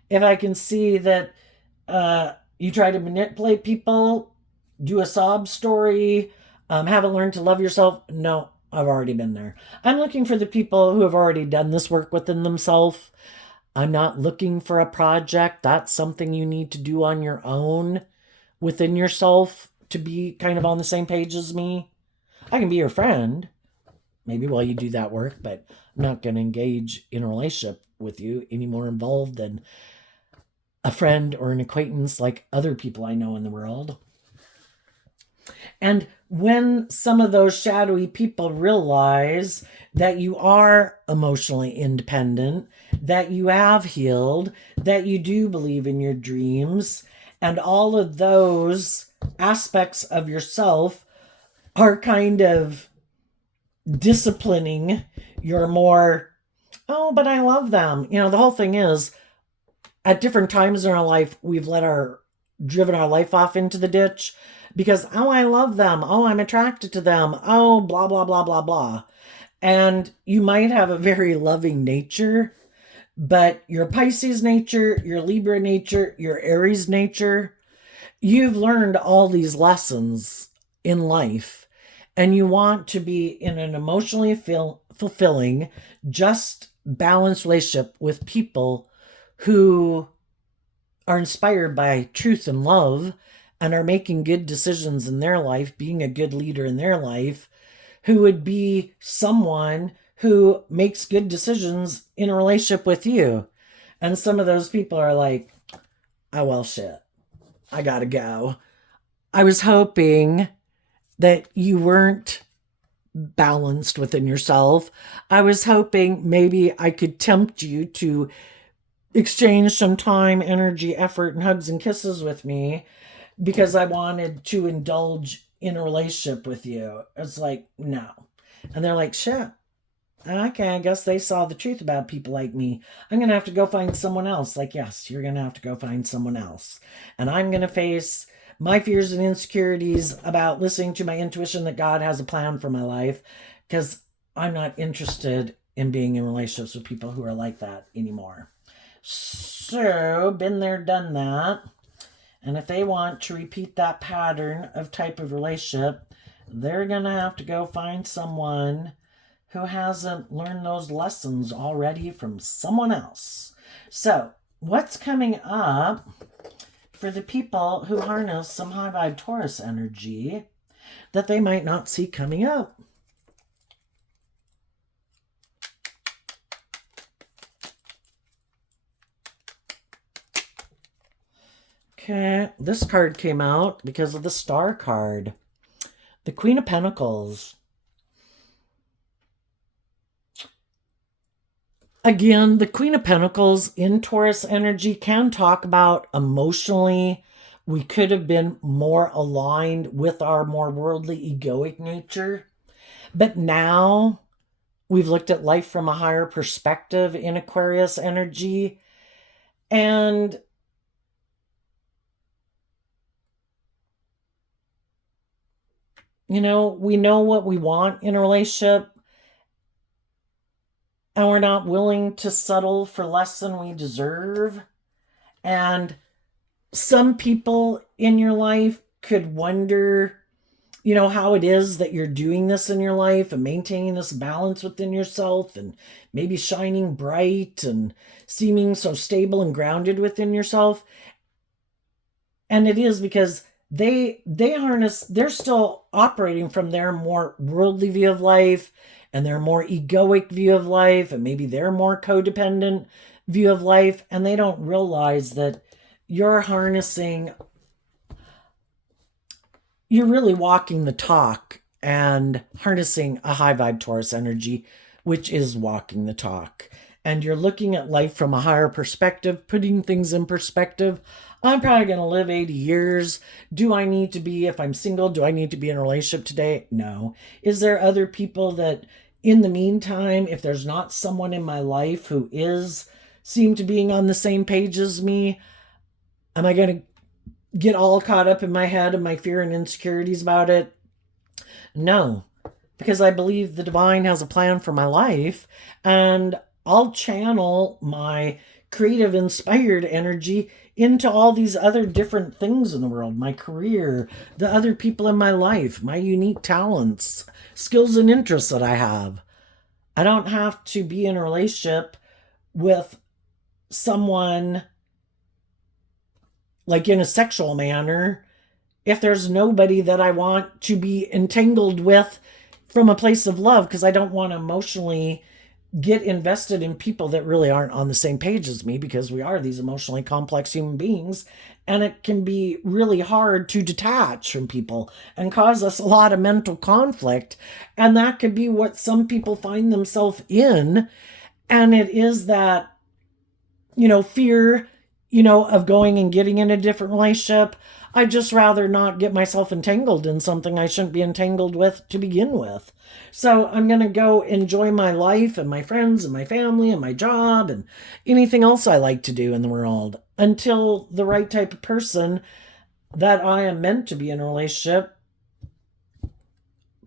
If I can see that you try to manipulate people, do a sob story, haven't learned to love yourself, no, I've already been there. I'm looking for the people who have already done this work within themselves. I'm not looking for a project. That's something you need to do on your own within yourself to be kind of on the same page as me. I can be your friend, maybe while you do that work, but I'm not going to engage in a relationship with you any more involved than a friend or an acquaintance like other people I know in the world. And when some of those shadowy people realize that you are emotionally independent, that you have healed, that you do believe in your dreams, and all of those aspects of yourself are kind of disciplining your more, oh, but I love them. You know, the whole thing is at different times in our life, we've driven our life off into the ditch because, oh, I love them. Oh, I'm attracted to them. Oh, blah, blah, blah, blah, blah. And you might have a very loving nature, but your Pisces nature, your Libra nature, your Aries nature, you've learned all these lessons in life, and you want to be in an emotionally fulfilling, just balanced relationship with people who are inspired by truth and love and are making good decisions in their life, being a good leader in their life, who would be someone who makes good decisions in a relationship with you. And some of those people are like, oh, well, shit, I gotta go. I was hoping that you weren't balanced within yourself. I was hoping maybe I could tempt you to exchange some time, energy, effort, and hugs and kisses with me because I wanted to indulge in a relationship with you. It's like, no. And they're like, shit. Okay, I guess they saw the truth about people like me. I'm going to have to go find someone else. Like, yes, you're going to have to go find someone else. And I'm going to face my fears and insecurities about listening to my intuition that God has a plan for my life, because I'm not interested in being in relationships with people who are like that anymore. So, been there, done that. And if they want to repeat that pattern of type of relationship, they're going to have to go find someone who hasn't learned those lessons already from someone else. So, what's coming up for the people who harness some high vibe Taurus energy that they might not see coming up? Okay, this card came out because of the Star card. The Queen of Pentacles. Again, the Queen of Pentacles in Taurus energy can talk about emotionally. We could have been more aligned with our more worldly, egoic nature. But now we've looked at life from a higher perspective in Aquarius energy. And you know, we know what we want in a relationship, and we're not willing to settle for less than we deserve. And some people in your life could wonder, you know, how it is that you're doing this in your life and maintaining this balance within yourself and maybe shining bright and seeming so stable and grounded within yourself. And it is because they're still operating from their more worldly view of life and their more egoic view of life, and maybe their more codependent view of life, and they don't realize that you're really walking the talk and harnessing a high vibe Taurus energy, which is walking the talk. And you're looking at life from a higher perspective, putting things in perspective. I'm probably going to live 80 years. Do I need to be, if I'm single, do I need to be in a relationship today? No. Is there other people that, in the meantime, if there's not someone in my life who seem to being on the same page as me, am I going to get all caught up in my head and my fear and insecurities about it? No, because I believe the divine has a plan for my life, and I'll channel my creative, inspired energy into all these other different things in the world, my career, the other people in my life, my unique talents, skills, and interests that I have. I don't have to be in a relationship with someone like in a sexual manner if there's nobody that I want to be entangled with from a place of love, because I don't want to emotionally get invested in people that really aren't on the same page as me, because we are these emotionally complex human beings, and it can be really hard to detach from people and cause us a lot of mental conflict, and that could be what some people find themselves in. And it is that, fear, of going and getting in a different relationship. I'd just rather not get myself entangled in something I shouldn't be entangled with to begin with. So I'm going to go enjoy my life and my friends and my family and my job and anything else I like to do in the world until the right type of person that I am meant to be in a relationship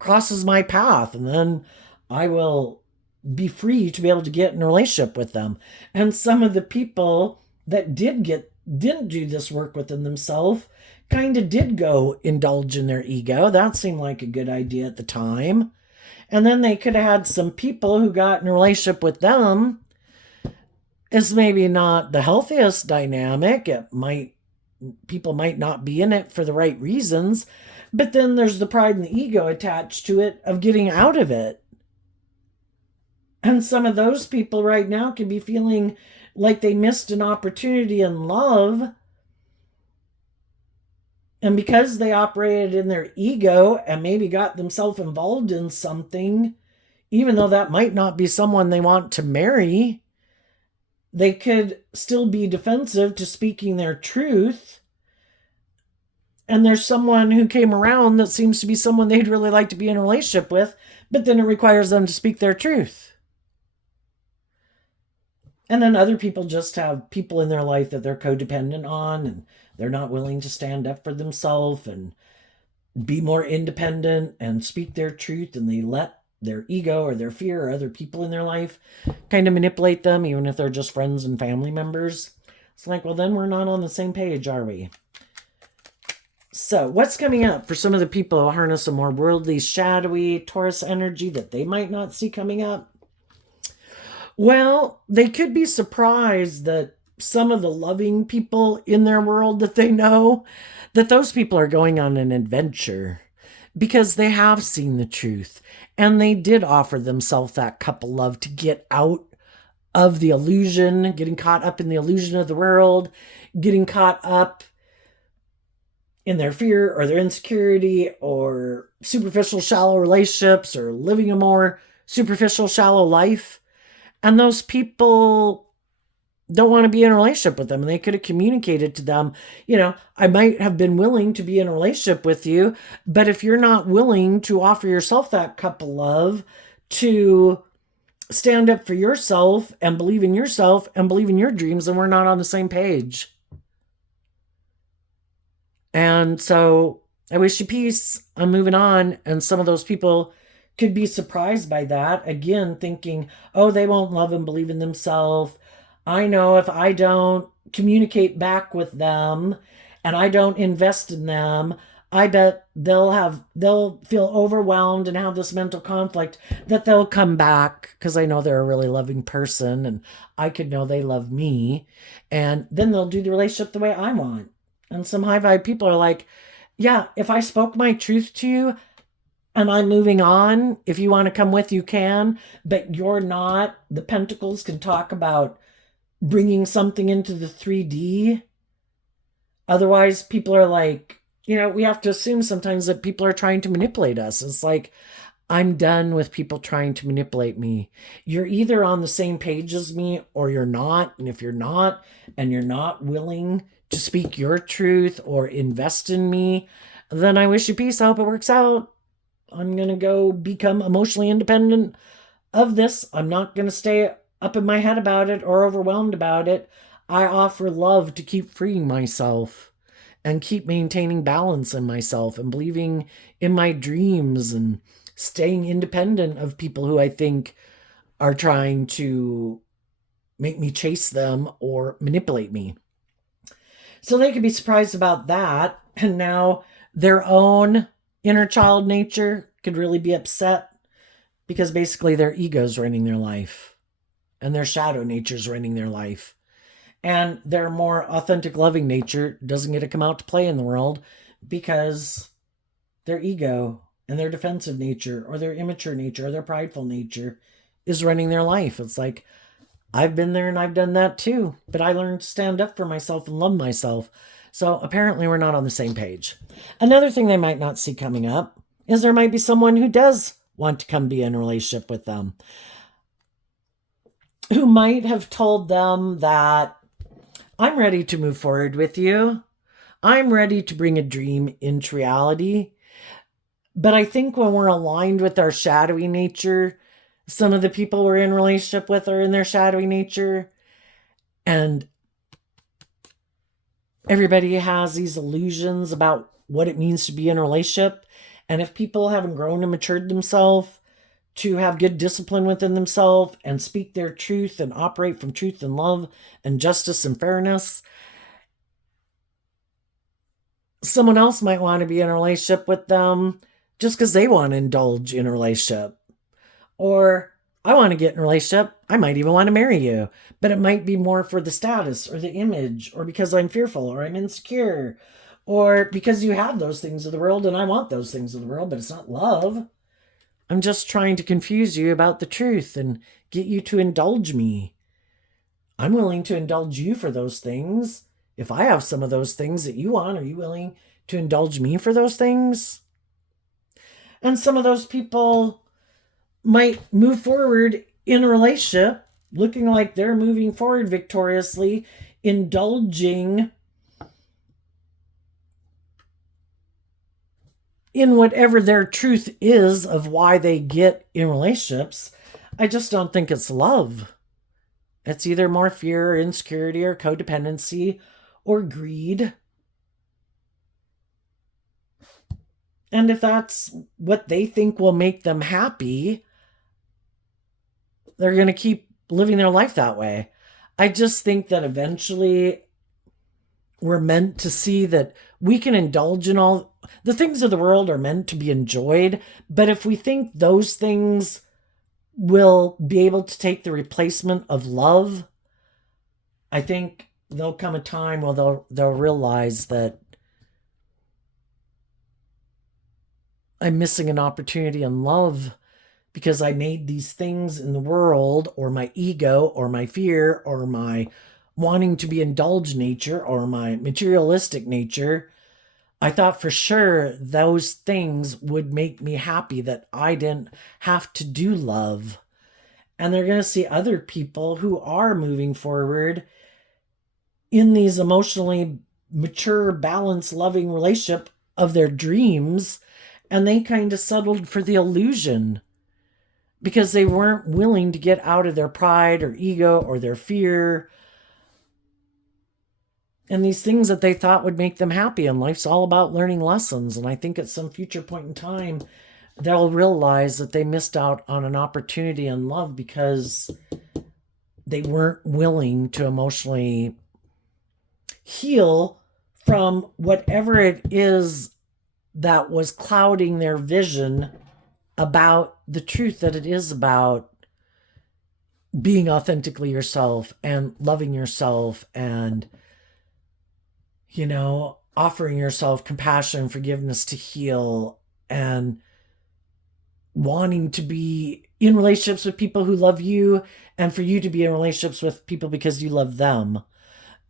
crosses my path. And then I will be free to be able to get in a relationship with them. And some of the people that didn't do this work within themselves kind of did go indulge in their ego. That seemed like a good idea at the time. And then they could have had some people who got in a relationship with them. It's maybe not the healthiest dynamic. People might not be in it for the right reasons, but then there's the pride and the ego attached to it of getting out of it. And some of those people right now can be feeling like they missed an opportunity in love. And because they operated in their ego and maybe got themselves involved in something, even though that might not be someone they want to marry, they could still be defensive to speaking their truth. And there's someone who came around that seems to be someone they'd really like to be in a relationship with, but then it requires them to speak their truth. And then other people just have people in their life that they're codependent on, and they're not willing to stand up for themselves and be more independent and speak their truth, and they let their ego or their fear or other people in their life kind of manipulate them, even if they're just friends and family members. It's like, well, then we're not on the same page, are we? So what's coming up for some of the people who harness a more worldly, shadowy Taurus energy that they might not see coming up? Well, they could be surprised that some of the loving people in their world that they know, that those people are going on an adventure because they have seen the truth and they did offer themselves that couple love to get out of the illusion, getting caught up in the illusion of the world, getting caught up in their fear or their insecurity or superficial, shallow relationships or living a more superficial, shallow life. And those people don't want to be in a relationship with them. And they could have communicated to them, I might have been willing to be in a relationship with you, but if you're not willing to offer yourself that cup of love, to stand up for yourself and believe in yourself and believe in your dreams, then we're not on the same page. And so I wish you peace. I'm moving on. And some of those people could be surprised by that. Again, thinking, oh, they won't love and believe in themselves. I know if I don't communicate back with them and I don't invest in them, I bet they'll feel overwhelmed and have this mental conflict that they'll come back because I know they're a really loving person and I could know they love me. And then they'll do the relationship the way I want. And some high vibe people are like, yeah, if I spoke my truth to you, and I'm moving on. If you want to come with, you can, but you're not. The Pentacles can talk about bringing something into the 3D. Otherwise, people are like, we have to assume sometimes that people are trying to manipulate us. It's like, I'm done with people trying to manipulate me. You're either on the same page as me or you're not. And if you're not, and you're not willing to speak your truth or invest in me, then I wish you peace. I hope it works out. I'm going to go become emotionally independent of this. I'm not going to stay up in my head about it or overwhelmed about it. I offer love to keep freeing myself. and keep maintaining balance in myself and believing in my dreams and staying independent of people who I think are trying to make me chase them or manipulate me. So they could be surprised about that. And now their own inner child nature could really be upset because basically their ego's running their life and their shadow nature's running their life. And their more authentic, loving nature doesn't get to come out to play in the world because their ego and their defensive nature or their immature nature or their prideful nature is running their life. It's like, I've been there and I've done that too, but I learned to stand up for myself and love myself. So apparently we're not on the same page. Another thing they might not see coming up is there might be someone who does want to come be in a relationship with them, who might have told them that I'm ready to move forward with you. I'm ready to bring a dream into reality. But I think when we're aligned with our shadowy nature, some of the people we're in relationship with are in their shadowy nature. And everybody has these illusions about what it means to be in a relationship. And if people haven't grown and matured themselves to have good discipline within themselves and speak their truth and operate from truth and love and justice and fairness, someone else might want to be in a relationship with them just because they want to indulge in a relationship. Or I want to get in a relationship. I might even want to marry you, but it might be more for the status or the image or because I'm fearful or I'm insecure or because you have those things of the world and I want those things of the world, but it's not love. I'm just trying to confuse you about the truth and get you to indulge me. I'm willing to indulge you for those things. If I have some of those things that you want, are you willing to indulge me for those things? And some of those people might move forward in a relationship looking like they're moving forward victoriously, indulging in whatever their truth is of why they get in relationships. I just don't think it's love. It's either more fear or insecurity or codependency or greed. And if that's what they think will make them happy, they're going to keep living their life that way. I just think that eventually we're meant to see that we can indulge in all the things of the world are meant to be enjoyed. But if we think those things will be able to take the replacement of love, I think there'll come a time where they'll realize that I'm missing an opportunity in love because I made these things in the world, or my ego, or my fear, or my wanting to be indulged nature, or my materialistic nature. I thought for sure those things would make me happy, that I didn't have to do love. And they're going to see other people who are moving forward in these emotionally mature, balanced, loving relationship of their dreams. And they kind of settled for the illusion because they weren't willing to get out of their pride or ego or their fear and these things that they thought would make them happy. And life's all about learning lessons. And I think at some future point in time, they'll realize that they missed out on an opportunity in love because they weren't willing to emotionally heal from whatever it is that was clouding their vision about the truth that it is about being authentically yourself and loving yourself and, offering yourself compassion, forgiveness to heal, and wanting to be in relationships with people who love you and for you to be in relationships with people because you love them,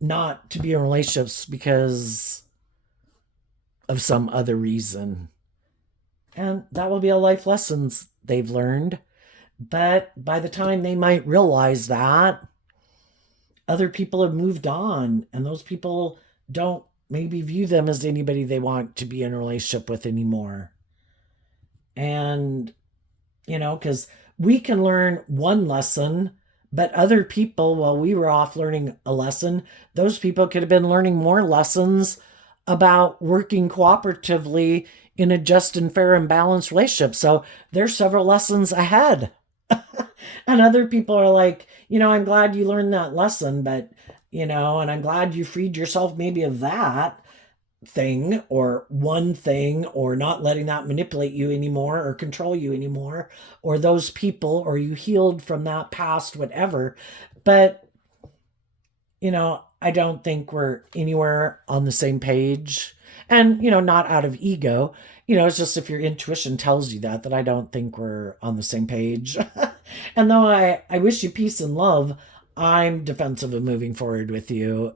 not to be in relationships because of some other reason. And that will be a life lessons they've learned. But by the time they might realize that, other people have moved on, and those people don't maybe view them as anybody they want to be in a relationship with anymore. And, because we can learn one lesson, but other people, while we were off learning a lesson, those people could have been learning more lessons about working cooperatively in a just and fair and balanced relationship. So there's several lessons ahead. And other people are like, I'm glad you learned that lesson, but, and I'm glad you freed yourself maybe of that thing or one thing, or not letting that manipulate you anymore or control you anymore, or those people, or you healed from that past, whatever. But, I don't think we're anywhere on the same page. And, not out of ego. It's just if your intuition tells you that I don't think we're on the same page. And though I wish you peace and love, I'm defensive of moving forward with you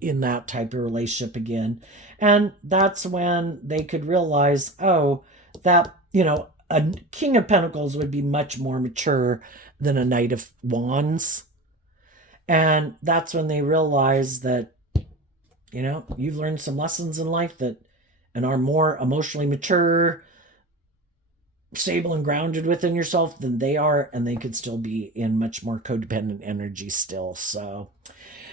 in that type of relationship again. And that's when they could realize, oh, that, a King of Pentacles would be much more mature than a Knight of Wands. And that's when they realize that, you've learned some lessons in life that and are more emotionally mature, stable and grounded within yourself than they are, and they could still be in much more codependent energy still. So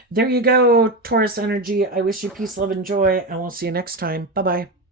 there you go, Taurus energy. I wish you peace, love, and joy, and we'll see you next time. Bye bye.